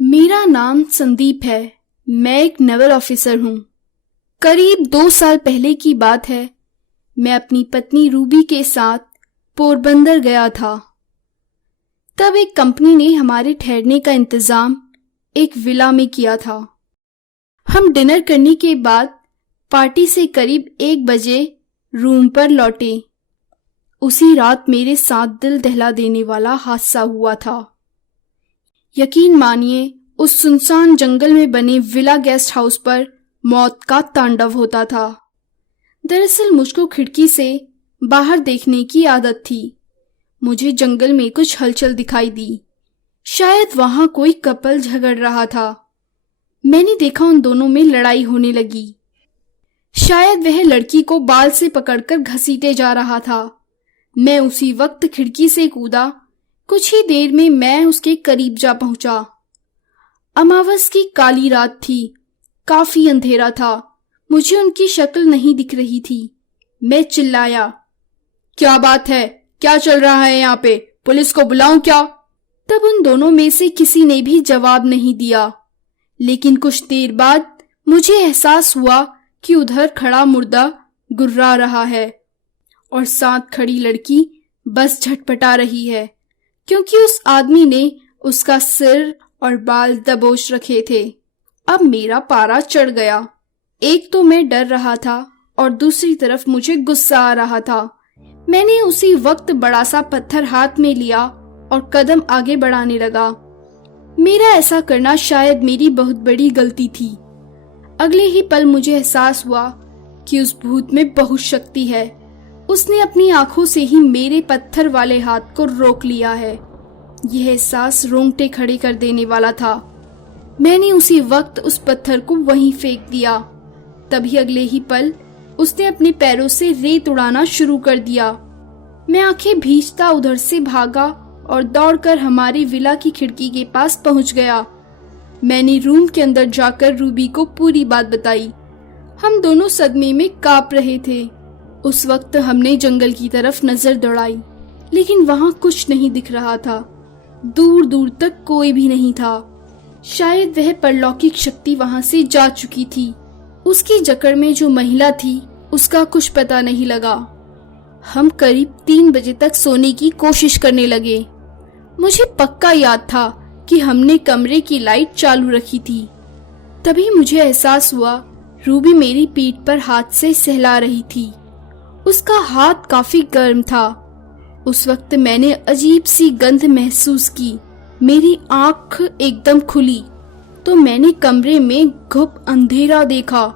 मेरा नाम संदीप है। मैं एक नेवल ऑफिसर हूँ। करीब 2 साल पहले की बात है। मैं अपनी पत्नी रूबी के साथ पोरबंदर गया था। तब एक कंपनी ने हमारे ठहरने का इंतजाम एक विला में किया था। हम डिनर करने के बाद पार्टी से करीब 1 बजे रूम पर लौटे। उसी रात मेरे साथ दिल दहला देने वाला हादसा हुआ था। यकीन मानिए, उस सुनसान जंगल में बने विला गेस्ट हाउस पर मौत का तांडव होता था। दरअसल मुझको खिड़की से बाहर देखने की आदत थी। मुझे जंगल में कुछ हलचल दिखाई दी। शायद वहां कोई कपल झगड़ रहा था। मैंने देखा उन दोनों में लड़ाई होने लगी। शायद वह लड़की को बाल से पकड़कर घसीटे जा रहा था। मैं उसी वक्त खिड़की से कूदा। कुछ ही देर में मैं उसके करीब जा पहुंचा। अमावस की काली रात थी। काफी अंधेरा था। मुझे उनकी शक्ल नहीं दिख रही थी। मैं चिल्लाया, क्या बात है? क्या चल रहा है यहाँ पे? पुलिस को बुलाऊं क्या? तब उन दोनों में से किसी ने भी जवाब नहीं दिया। लेकिन कुछ देर बाद मुझे एहसास हुआ कि उधर खड़ा मुर्दा गुर्रा रहा है और साथ खड़ी लड़की बस झटपटा रही है, क्योंकि उस आदमी ने उसका सिर और बाल दबोच रखे थे। अब मेरा पारा चढ़ गया। एक तो मैं डर रहा था और दूसरी तरफ मुझे गुस्सा आ रहा था। मैंने उसी वक्त बड़ा सा पत्थर हाथ में लिया और कदम आगे बढ़ाने लगा। मेरा ऐसा करना शायद मेरी बहुत बड़ी गलती थी। अगले ही पल मुझे एहसास हुआ कि उस भूत में बहुत शक्ति है। उसने अपनी आंखों से ही मेरे पत्थर वाले हाथ को रोक लिया है। यह एहसास रोंगटे खड़े कर देने वाला था। मैंने उसी वक्त उस पत्थर को वहीं फेंक दिया। तभी अगले ही पल उसने अपने पैरों से रेत उड़ाना शुरू कर दिया। मैं आंखें भींचता उधर से भागा और दौड़कर हमारी विला की खिड़की के पास पहुंच गया। मैंने रूम के अंदर जाकर रूबी को पूरी बात बताई। हम दोनों सदमे में कांप रहे थे। उस वक्त हमने जंगल की तरफ नजर दौड़ाई, लेकिन वहां कुछ नहीं दिख रहा था। दूर दूर तक कोई भी नहीं था। शायद वह परलौकिक शक्ति वहां से जा चुकी थी। उसकी जकड़ में जो महिला थी उसका कुछ पता नहीं लगा। हम करीब 3 बजे तक सोने की कोशिश करने लगे। मुझे पक्का याद था कि हमने कमरे की लाइट चालू रखी थी। तभी मुझे एहसास हुआ रूबी मेरी पीठ पर हाथ से सहला रही थी। उसका हाथ काफी गर्म था। उस वक्त मैंने अजीब सी गंध महसूस की। मेरी आंख एकदम खुली तो मैंने कमरे में घुप अंधेरा देखा।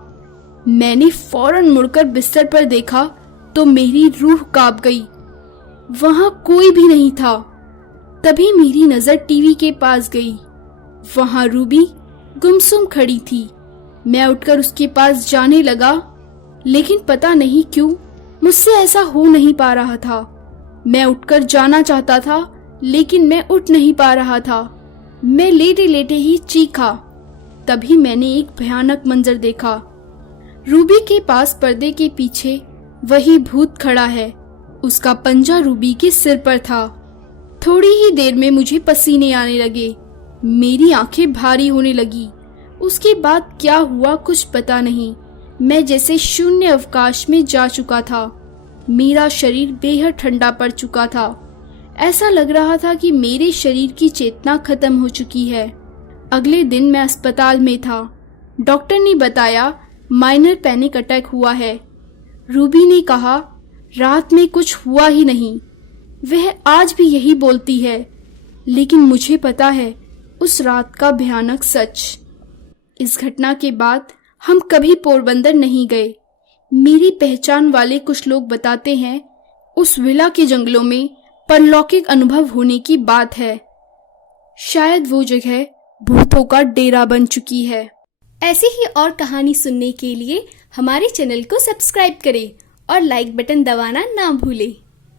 मैंने फौरन मुड़कर बिस्तर पर देखा तो मेरी रूह कांप गई। वहां कोई भी नहीं था। तभी मेरी नजर टीवी के पास गई। वहां रूबी गुमसुम खड़ी थी। मैं उठकर उसके पास जाने लगा, लेकिन पता नहीं क्यों मुझसे ऐसा हो नहीं पा रहा था। मैं उठकर जाना चाहता था, लेकिन मैं उठ नहीं पा रहा था। मैं लेटे लेटे ही चीखा। तभी मैंने एक भयानक मंजर देखा। रूबी के पास पर्दे के पीछे वही भूत खड़ा है। उसका पंजा रूबी के सिर पर था। थोड़ी ही देर में मुझे पसीने आने लगे। मेरी आंखें भारी होने लगी। उसके बाद क्या हुआ कुछ पता नहीं। मैं जैसे शून्य अवकाश में जा चुका था। मेरा शरीर बेहद ठंडा पड़ चुका था। ऐसा लग रहा था कि मेरे शरीर की चेतना खत्म हो चुकी है। अगले दिन मैं अस्पताल में था। डॉक्टर ने बताया माइनर पैनिक अटैक हुआ है। रूबी ने कहा रात में कुछ हुआ ही नहीं। वह आज भी यही बोलती है, लेकिन मुझे पता है उस रात का भयानक सच। इस घटना के बाद हम कभी पोरबंदर नहीं गए। मेरी पहचान वाले कुछ लोग बताते हैं उस विला के जंगलों में परलौकिक अनुभव होने की बात है। शायद वो जगह भूतों का डेरा बन चुकी है। ऐसी ही और कहानी सुनने के लिए हमारे चैनल को सब्सक्राइब करें और लाइक बटन दबाना ना भूलें।